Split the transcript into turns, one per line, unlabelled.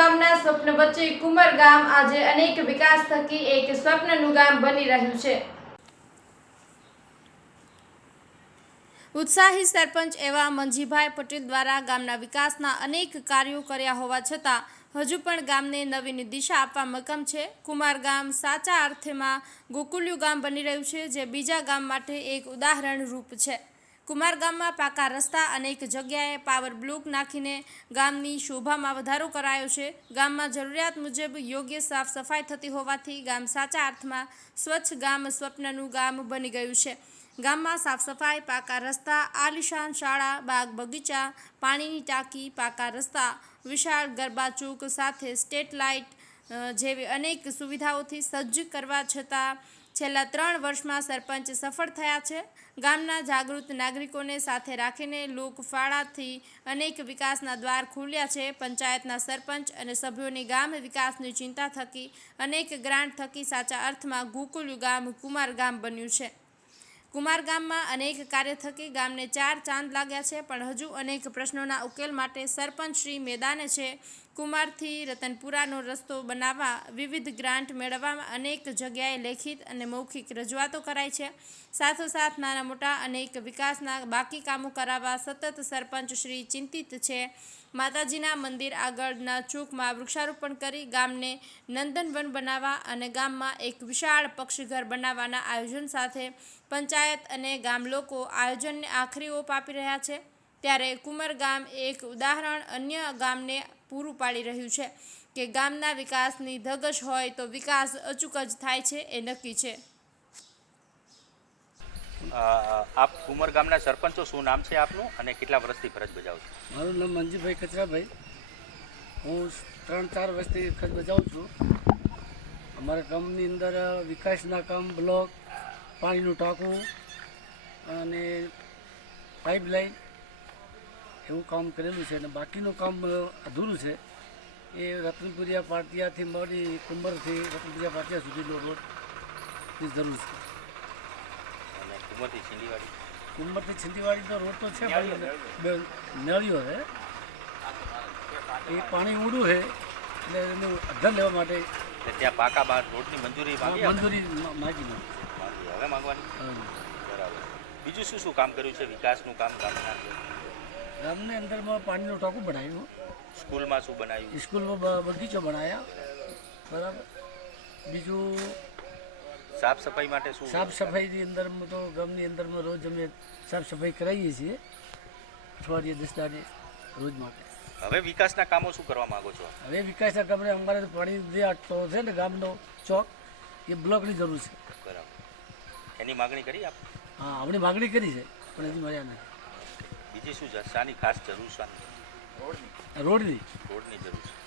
ગામના સ્વપ્ન વચ્ચે કુમર ગામ આજે અનેક વિકાસ થકી એક સ્વપ્નનું ગામ બની રહ્યું છે. ઉત્સાહી સરપંચ એવા મંજીભાઈ પટેલ દ્વારા ગામના વિકાસના અનેક કાર્યો કર્યા હોવા છતાં હજુ પણ ગામને નવીન દિશા આપવા મકમ છે. કુમાર ગામ સાચા અર્થમાં ગોકુલ્યું ગામ બની રહ્યું છે, જે બીજા ગામ માટે એક ઉદાહરણ રૂપ છે. કુમાર ગામમાં પાકા રસ્તા અનેક જગ્યાએ પાવર બ્લોક નાખીને ગામની શોભામાં વધારો કરાયો છે. ગામમાં જરૂરિયાત મુજબ યોગ્ય સાફ સફાઈ થતી હોવાથી ગામ સાચા અર્થમાં સ્વચ્છ ગામ સ્વપ્નનું ગામ બની ગયું છે. ગામમાં સાફ સફાઈ, પાકા રસ્તા, આલિશાન શાળા, બાગ બગીચા, પાણીની ટાંકી, પાકા રસ્તા, વિશાળ ગરબા ચોક સાથે સ્ટેટ લાઇટ જેવી અનેક સુવિધાઓથી સજ્જ કરવા છતાં છેલ્લા ત્રણ વર્ષમાં સરપંચ સફળ થયા છે. ગામના જાગૃત નાગરિકોને સાથે રાખીને લોકફાળાથી અનેક વિકાસના દ્વાર ખોલ્યા છે. પંચાયતના સરપંચ અને સભ્યોની ગામ વિકાસની ચિંતા થકી અનેક ગ્રાન્ટ થકી સાચા અર્થમાં ગોકુલ ગામ કુમાર ગામ બન્યું છે. કુમાર ગામમાં અનેક કાર્ય થકી ગામને ચાર ચાંદ લાગ્યા છે, પણ હજુ અનેક પ્રશ્નોના ઉકેલ માટે સરપંચ શ્રી મેદાને છે. કુમારથી રતનપુરાનો રસ્તો બનાવવા વિવિધ ગ્રાન્ટ મેળવવામાં અનેક જગ્યાએ લેખિત અને મૌખિક રજૂઆતો કરાઈ છે. સાથોસાથ નાના મોટા અનેક વિકાસના બાકી કામો કરાવવા સતત સરપંચ શ્રી ચિંતિત છે. માતાજીના મંદિર આગળના ચોકમાં વૃક્ષારોપણ કરી ગામને નંદનવન બનાવવા અને ગામમાં એક વિશાળ પક્ષીઘર બનાવવાના આયોજન સાથે પંચાયત અને ગામ લોકો આયોજનને આખરી ઓપ આપી રહ્યા છે. ત્યારે કુમર ગામ એક ઉદાહરણ અન્ય ગામને પૂરું પાડી રહ્યું છે કે ગામના વિકાસની ધગશ હોય તો વિકાસ અચૂક જ થાય છે એ નક્કી છે.
આપ કુમર ગામના સરપંચો શું નામ છે આપનું અને કેટલા વર્ષથી ફરજ બજાવો છો?
મારું નામ મંજુભાઈ કચરાભાઈ. હું ત્રણ ચાર વર્ષથી ફરજ બજાવું છું. અમારા ગામની અંદર વિકાસના કામ બ્લોક પાણીનું ટાંકું અને પાઇપલાઇન એવું કામ કરેલું છે અને બાકીનું કામ અધૂરું છે. એ રતનપુરિયા પાટિયાથી મળી કુંભરથી રતનપુરિયા પાટિયા સુધીનો રોડની જરૂર છે.
અને છિંદીવાડી
કુંભરથી છિંદીવાડીનો રોડ તો છે બે છે. એ પાણી ઊંડું છે એટલે એનું અધ્યયન લેવા માટે
ત્યાં પાકા બાર રોડની મંજૂરી?
મંજૂરી માગી
હવે માંગવાની? બરાબર. બીજું શું શું કામ કર્યું છે? વિકાસનું કામ ગામના
ગામની અંદરમાં પાણીનું ટાંકું બનાવ્યું.
સ્કૂલમાં શું બનાવ્યું?
સ્કૂલમાં બગીચો બનાવ્યા બરાબર. બીજું
સાફ સફાઈ માટે શું?
સાફ સફાઈની અંદરમાં તો ગામની અંદરમાં રોજ અમે સાફ સફાઈ કરાવીએ છીએ. અઠવાડિયે દસ દાડે રોજ માટે.
હવે વિકાસના કામો શું કરવા માંગો છો?
હવે વિકાસના કામને અમારે પાણી જે આટલો છે ને ગામનો ચોક એ બ્લોકની જરૂર છે.
બરાબર. એની માગણી કરી આપ?
હા આપણે માગણી કરી છે પણ હજી મળ્યા નથી.
બીજી શું છે? શાની ખાસ જરૂર છે
રોડની.
રોડની જરૂર છે.